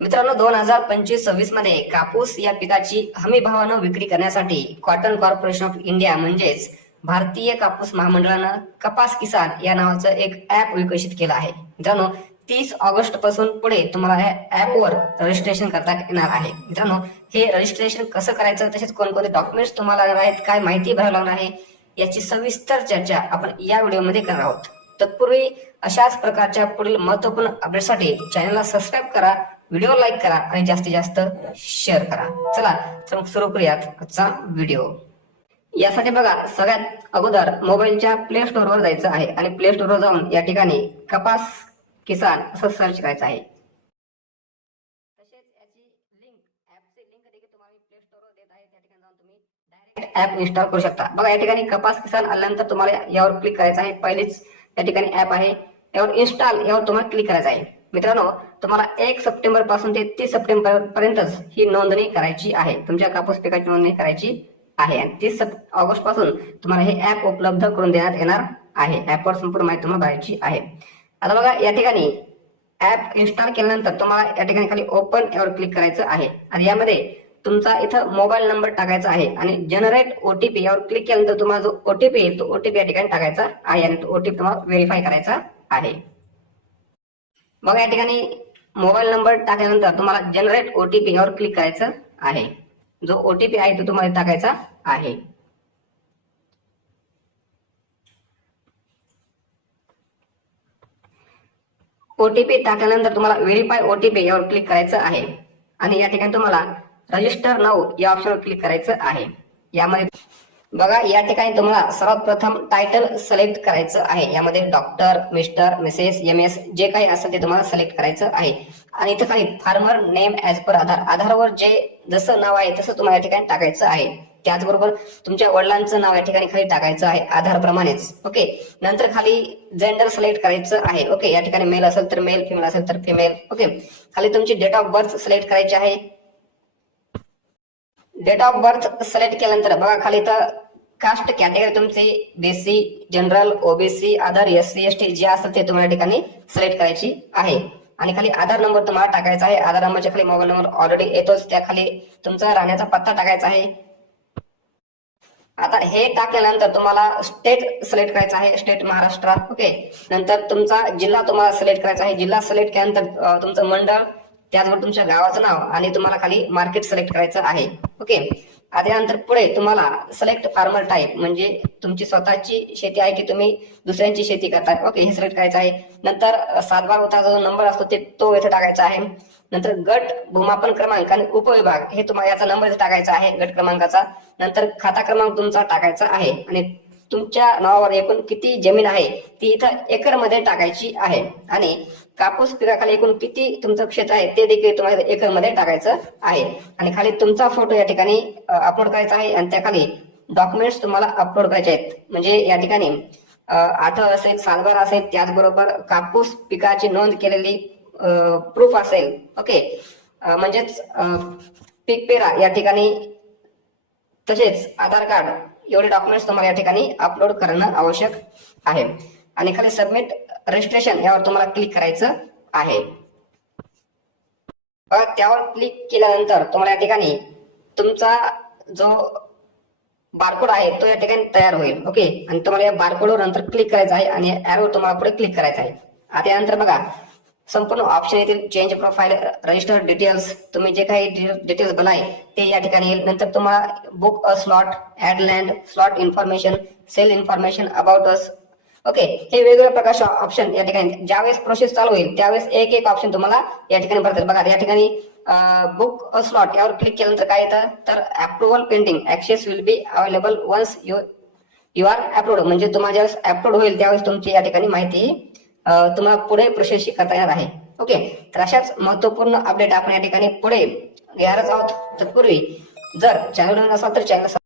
मित्रांनो दोन हजार पंचवीस सव्वीसमध्ये कापूस या पिकाची हमी भावानं विक्री करण्यासाठी कॉटन कॉर्पोरेशन ऑफ इंडिया म्हणजेच भारतीय कापूस महामंडळानं कपास किसान या नावाचं एक ऍप विकसित केलं आहे. मित्रांनो तीस ऑगस्टपासून पुढे तुम्हाला या ऍपवर रजिस्ट्रेशन करता येणार आहे. मित्रांनो हे रजिस्ट्रेशन कसं करायचं तसेच कोणकोणते डॉक्युमेंट्स तुम्हाला लागणार आहेत काय माहिती भरावी लागणार आहे याची सविस्तर चर्चा आपण या व्हिडिओमध्ये करणार आहोत. तत्पूर्वी अशाच प्रकारच्या पुढील महत्त्वपूर्ण अपडेटसाठी चॅनलला सबस्क्राईब करा व्हिडिओ लाईक करा आणि जास्तीत जास्त शेअर करा. चला तर मग सुरू करूयात आजचा व्हिडिओ यासाठी बघा सगळ्यात अगोदर मोबाईलच्या प्ले स्टोअरवर जायचं आहे आणि प्ले स्टोअरवर जाऊन या ठिकाणी कपास किसान असं सर्च करायचं आहे. ऍप इन्स्टॉल करू शकता. बघा या ठिकाणी कपास किसान आल्यानंतर तुम्हाला यावर क्लिक करायचं आहे. पहिलीच या ठिकाणी ऍप आहे. यावर इन्स्टॉल यावर तुम्हाला क्लिक करायचं आहे. मित्रांनो तुम्हाला एक सप्टेंबरपासून ते तीस सप्टेंबर पर्यंतच ही नोंदणी करायची आहे. तुमच्या कापूस पिकाची नोंदणी करायची आहे. आणि तीस ऑगस्टपासून तुम्हाला हे ऍप उपलब्ध करून देण्यात येणार आहे. ऍपवर संपूर्ण माहिती तुम्हाला भरायची आहे. आता बघा या ठिकाणी ऍप इन्स्टॉल केल्यानंतर तुम्हाला या ठिकाणी खाली ओपन यावर क्लिक करायचं आहे. आणि यामध्ये तुमचा इथं मोबाईल नंबर टाकायचा आहे. आणि जनरेट ओटीपी यावर क्लिक केल्यानंतर तुम्हाला जो ओटीपी येईल तो ओटीपी या ठिकाणी टाकायचा आहे. आणि तो ओटीपी तुम्हाला व्हेरीफाय करायचा आहे. मग या ठिकाणी मोबाईल नंबर टाकल्यानंतर तुम्हाला जनरेट ओटीपी यावर क्लिक करायचं आहे. जो ओटीपी आहे तो तुम्हाला टाकायचा आहे. ओटीपी टाकल्यानंतर तुम्हाला व्हेरीफाय ओटीपी यावर क्लिक करायचं आहे. आणि या ठिकाणी तुम्हाला रजिस्टर नाव या ऑप्शनवर क्लिक करायचं आहे. यामध्ये बघा या ठिकाणी तुम्हाला सर्वात प्रथम टायटल सिलेक्ट करायचं आहे. यामध्ये doctor mister missus M S जे काही असेल ते तुम्हाला सिलेक्ट करायचं आहे. आणि इथं काही farmer name as per Aadhaar. आधारवर जे जसं नाव आहे तसं तुम्हाला या ठिकाणी टाकायचं आहे. त्याचबरोबर तुमच्या वडिलांचं नाव या ठिकाणी खाली टाकायचं आहे आधार प्रमाणेच ओके? नंतर खाली जेंडर सिलेक्ट करायचं आहे. ओके? या ठिकाणी मेल असेल तर मेल फिमेल असेल तर फिमेल ओके? खाली तुमची डेट ऑफ बर्थ सिलेक्ट करायची आहे. डेट ऑफ बर्थ सिलेक्ट केल्यानंतर बघा खाली तर कास्ट कॅटेगरी तुमची BC general OBC Aadhaar S C S T जे असेल ते तुम्हाला ठिकाणी सिलेक्ट करायची आहे. आणि खाली आधार नंबर तुम्हाला टाकायचा आहे. आधार नंबरच्या खाली मोबाईल नंबर ऑलरेडी येतोच. त्या खाली तुमचा राहण्याचा पत्ता टाकायचा आहे. आता हे टाकल्यानंतर तुम्हाला स्टेट सिलेक्ट करायचं आहे. स्टेट महाराष्ट्र ओके नंतर तुमचा जिल्हा तुम्हाला सिलेक्ट करायचा आहे. जिल्हा सिलेक्ट केल्यानंतर तुमचं मंडळ त्याचबरोबर तुमच्या गावाचं नाव आणि तुम्हाला खाली मार्केट सिलेक्ट करायचं आहे. ओके आता पुढे तुम्हाला सिलेक्ट फार्मर टाईप म्हणजे तुमची स्वतःची शेती आहे की तुम्ही दुसऱ्यांची शेती करताय. ओके हे सिलेक्ट करायचं आहे. नंतर सातबार होताचा जो नंबर असतो ते तो इथे टाकायचा आहे. नंतर गट भूमापन क्रमांक आणि उपविभाग हे तुम्हाला याचा नंबर इथे टाकायचा आहे गट क्रमांकाचा. नंतर खाता क्रमांक तुमचा टाकायचा आहे. आणि तुमच्या नावावर एकूण किती जमीन आहे ती इथं एकरमध्ये टाकायची आहे. आणि कापूस पिकाखाली एकूण किती तुमचं क्षेत्र आहे ते देखील तुम्हाला एकरमध्ये टाकायचं आहे. आणि खाली तुमचा फोटो या ठिकाणी अपलोड करायचा आहे. आणि त्याखाली डॉक्युमेंट्स तुम्हाला अपलोड करायचे आहेत. म्हणजे या ठिकाणी आठवड असेल सालभर असेल त्याचबरोबर कापूस पिकाची नोंद केलेली प्रूफ असेल. ओके म्हणजेच पीक पेरा या ठिकाणी तसेच आधार कार्ड एवढे डॉक्युमेंट्स तुम्हाला या ठिकाणी अपलोड करणं आवश्यक आहे. आणि खाली सबमिट रजिस्ट्रेशन यावर तुम्हाला क्लिक करायचं आहे. त्यावर क्लिक केल्यानंतर तुम्हाला या ठिकाणी तुमचा जो बारकोड आहे तो या ठिकाणी तयार होईल. ओके आणि तुम्हाला या बारकोडवर नंतर क्लिक करायचं आहे आणि ऍरो तुम्हाला पुढे क्लिक करायचं आहे. आता यानंतर बघा संपूर्ण ऑप्शन येतील चेंज प्रोफाईल रजिस्टर डिटेल्स तुम्ही जे काही डिटेल्स बनाय ते या ठिकाणी येईल. नंतर तुम्हाला book a slot add land slot information cell information about us okay हे वेगवेगळ्या प्रकारचे ऑप्शन या ठिकाणी. ज्यावेळेस प्रोसेस चालू होईल त्यावेळेस एक एक ऑप्शन तुम्हाला या ठिकाणी भरतात बघा या ठिकाणी बुक अ स्लॉट यावर क्लिक केल्यानंतर काय येतं? तर approval pending access will be available once you you are approved म्हणजे तुम्हाला ज्यावेळेस अप्रूव्ड होईल त्यावेळेस तुमची या ठिकाणी माहिती तुम्हाला पुढे प्रोसेस करता येणार आहे. ओके तर अशाच महत्त्वपूर्ण अपडेट आपण या ठिकाणी पुढे घेणारच आहोत. तत्पूर्वी जर चॅनल नसाल तर चॅनल